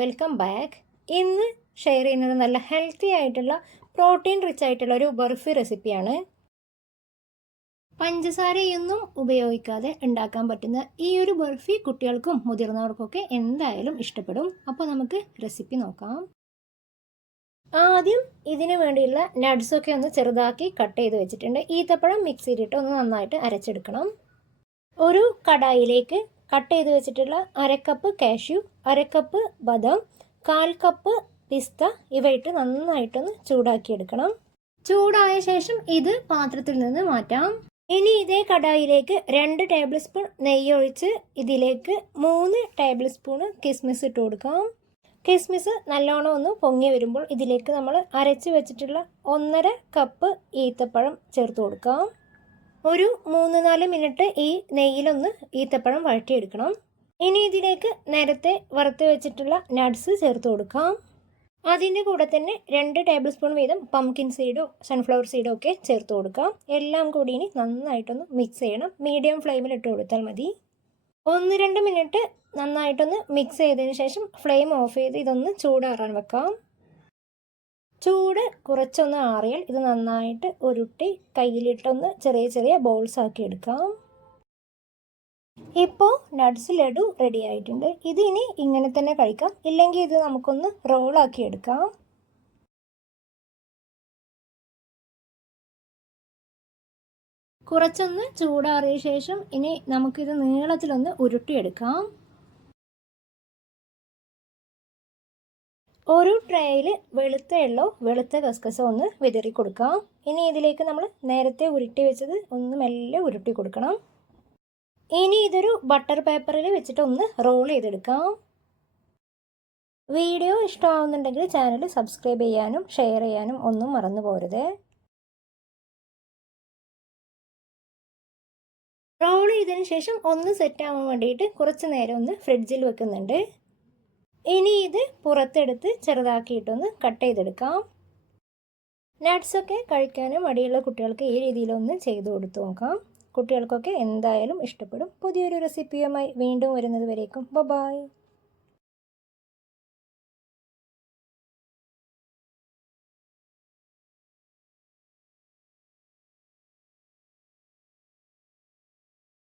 Welcome back. ഇന്ന് share ചെയ്യുന്നത് നല്ല ഹെൽത്തി ആയിട്ടുള്ള പ്രോട്ടീൻ റിച്ച് ആയിട്ടുള്ള ഒരു ബർഫി റെസിപ്പിയാണ്. പഞ്ചസാരയൊന്നും ഉപയോഗിക്കാതെ ഉണ്ടാക്കാൻ പറ്റുന്ന ഈ ഒരു ബർഫി കുട്ടികൾക്കും മുതിർന്നവർക്കൊക്കെ എന്തായാലും ഇഷ്ടപ്പെടും. അപ്പോൾ നമുക്ക് റെസിപ്പി നോക്കാം. ആദ്യം ഇതിനു വേണ്ടിയുള്ള നട്ട്സൊക്കെ ഒന്ന് ചെറുതാക്കി കട്ട് ചെയ്ത് വെച്ചിട്ടുണ്ട്. ഈത്തപ്പഴം മിക്സിയിലിട്ട് ഒന്ന് നന്നായിട്ട് അരച്ചെടുക്കണം. ഒരു കടായിലേക്ക് കട്ട് ചെയ്ത് വെച്ചിട്ടുള്ള അരക്കപ്പ് കാഷ്യൂ, അരക്കപ്പ് ബദാം, 1/4 കപ്പ് പിസ്ത ഇവ ഇട്ട് നന്നായിട്ടൊന്ന് ചൂടാക്കിയെടുക്കണം. ചൂടായ ശേഷം ഇത് പാത്രത്തിൽ നിന്ന് മാറ്റാം. ഇനി ഇതേ കടായിലേക്ക് 2 ടേബിൾ സ്പൂൺ നെയ്യ് ഒഴിച്ച് ഇതിലേക്ക് 3 ടേബിൾ സ്പൂൺ കിസ്മിസ് ഇട്ട് കൊടുക്കാം. കിസ്മിസ് നല്ലോണം ഒന്ന് പൊങ്ങി വരുമ്പോൾ ഇതിലേക്ക് നമ്മൾ അരച്ച് വെച്ചിട്ടുള്ള 1.5 കപ്പ് ഈത്തപ്പഴം ചേർത്ത് കൊടുക്കാം. ഒരു 3-4 മിനിറ്റ് ഈ നെയ്യിലൊന്ന് ഈത്തപ്പഴം വഴറ്റിയെടുക്കണം. ഇനി ഇതിലേക്ക് നേരത്തെ വറുത്ത് വെച്ചിട്ടുള്ള നട്ട്സ് ചേർത്ത് കൊടുക്കാം. അതിൻ്റെ കൂടെ തന്നെ 2 ടേബിൾ സ്പൂൺ വീതം പംകിൻ സീഡോ സൺഫ്ലവർ സീഡോ ഒക്കെ ചേർത്ത് കൊടുക്കാം. എല്ലാം കൂടി ഇനി നന്നായിട്ടൊന്ന് മിക്സ് ചെയ്യണം. മീഡിയം ഫ്ലെയിമിൽ ഇട്ട് കൊടുത്താൽ മതി. 1-2 മിനിറ്റ് നന്നായിട്ടൊന്ന് മിക്സ് ചെയ്തതിന് ശേഷം ഫ്ലെയിം ഓഫ് ചെയ്ത് ഇതൊന്ന് ചൂടാറാൻ വെക്കാം. ചൂട് കുറച്ചൊന്ന് ആറിയാൽ ഇത് നന്നായിട്ട് ഉരുട്ടി കയ്യിലിട്ടൊന്ന് ചെറിയ ചെറിയ ബോൾസ് ആക്കി എടുക്കാം. ഇപ്പോൾ നട്ട്സ് ലഡു റെഡി ആയിട്ടുണ്ട്. ഇതിനി ഇങ്ങനെ തന്നെ കഴിക്കാം, ഇല്ലെങ്കിൽ ഇത് നമുക്കൊന്ന് റോളാക്കി എടുക്കാം. കുറച്ചൊന്ന് ചൂടാറിയ ശേഷം ഇനി നമുക്കിത് നീളത്തിലൊന്ന് ഉരുട്ടിയെടുക്കാം. ഒരു ട്രേയിൽ വെളുത്ത എള്ളോ വെളുത്ത കസ്കസോ ഒന്ന് വിതറി കൊടുക്കാം. ഇനി ഇതിലേക്ക് നമ്മൾ നേരത്തെ ഉരുട്ടി വെച്ചത് ഒന്ന് മെല്ലെ ഉരുട്ടി കൊടുക്കണം. ഇനി ഇതൊരു ബട്ടർ പേപ്പറിൽ വെച്ചിട്ട് ഒന്ന് റോൾ ചെയ്തെടുക്കാം. വീഡിയോ ഇഷ്ടമാവുന്നുണ്ടെങ്കിൽ ചാനൽ സബ്സ്ക്രൈബ് ചെയ്യാനും ഷെയർ ചെയ്യാനും ഒന്നും മറന്നു പോരുത്. റോൾ ചെയ്തതിന് ശേഷം ഒന്ന് സെറ്റ് ആവാൻ വേണ്ടിയിട്ട് കുറച്ച് നേരം ഒന്ന് ഫ്രിഡ്ജിൽ വെക്കുന്നുണ്ട്. ഇനി ഇത് പുറത്തെടുത്ത് ചെറുതാക്കിയിട്ടൊന്ന് കട്ട് ചെയ്തെടുക്കാം. നട്ട്സൊക്കെ കഴിക്കാനും മടിയുള്ള കുട്ടികൾക്ക് ഈ രീതിയിലൊന്ന് ചെയ്ത് കൊടുത്തു നോക്കാം. കുട്ടികൾക്കൊക്കെ എന്തായാലും ഇഷ്ടപ്പെടും. പുതിയൊരു റെസിപ്പിയുമായി വീണ്ടും വരുന്നത് വരേക്കും ബൈ.